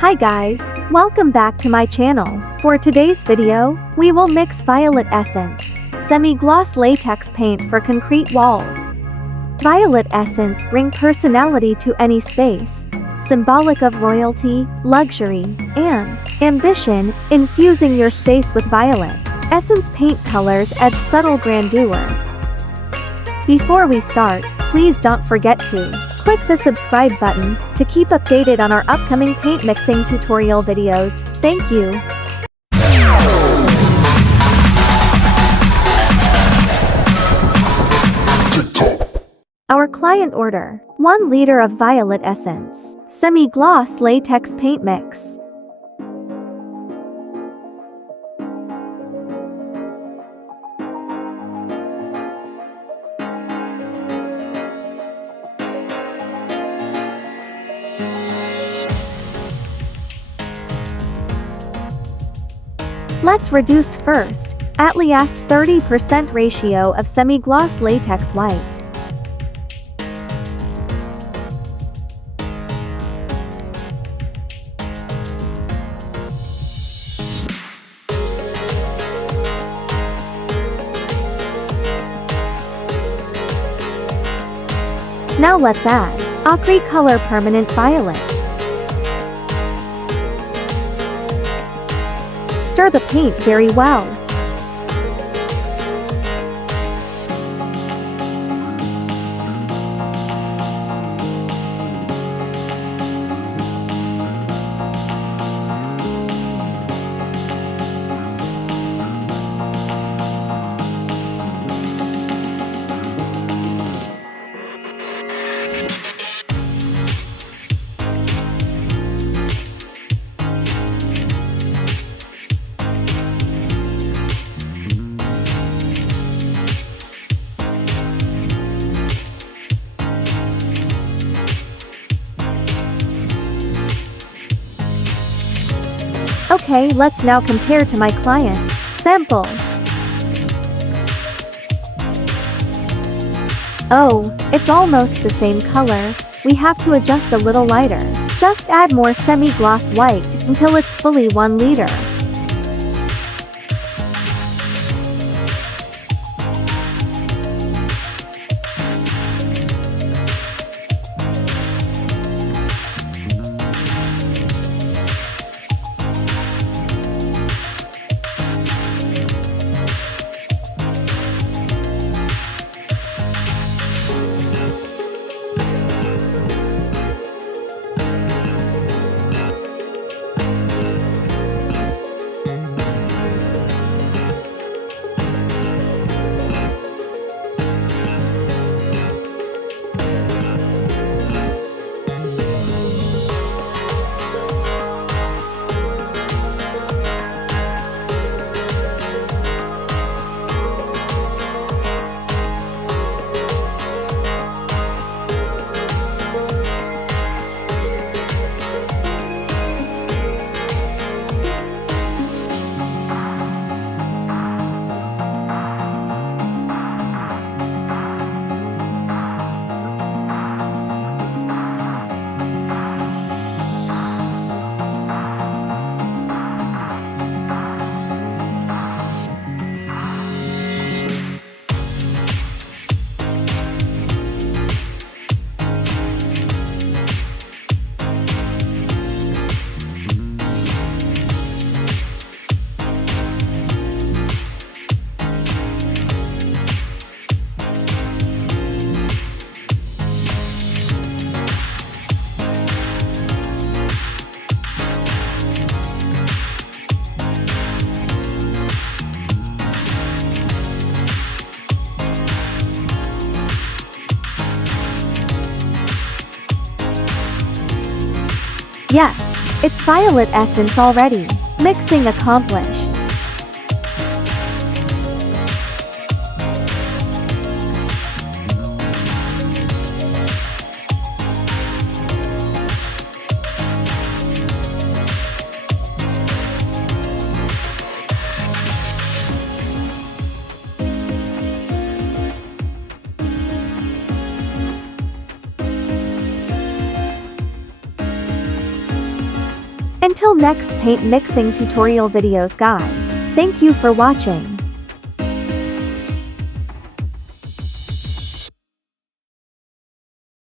Hi guys, welcome back to my channel. For today's video, we will mix Violet Essence, semi-gloss latex paint for concrete walls. Violet Essence bring personality to any space, symbolic of royalty, luxury, and ambition, infusing your space with violet. Essence paint colors add subtle grandeur. Before we start, please don't forget to click the subscribe button to keep updated on our upcoming paint mixing tutorial videos. Thank you. Our client order: 1 liter of Violet Essence, semi-gloss latex paint mix. Let's reduce first, at least 30% ratio of semi-gloss latex white. Now let's add Acrylic color permanent violet. Stir the paint very well. Okay, let's now compare to my client sample. Oh, it's almost the same color. We have to adjust a little lighter. Just add more semi-gloss white until it's fully 1 liter. Yes, it's Violet Essence already. Mixing accomplished. Until next paint mixing tutorial videos guys. Thank you for watching.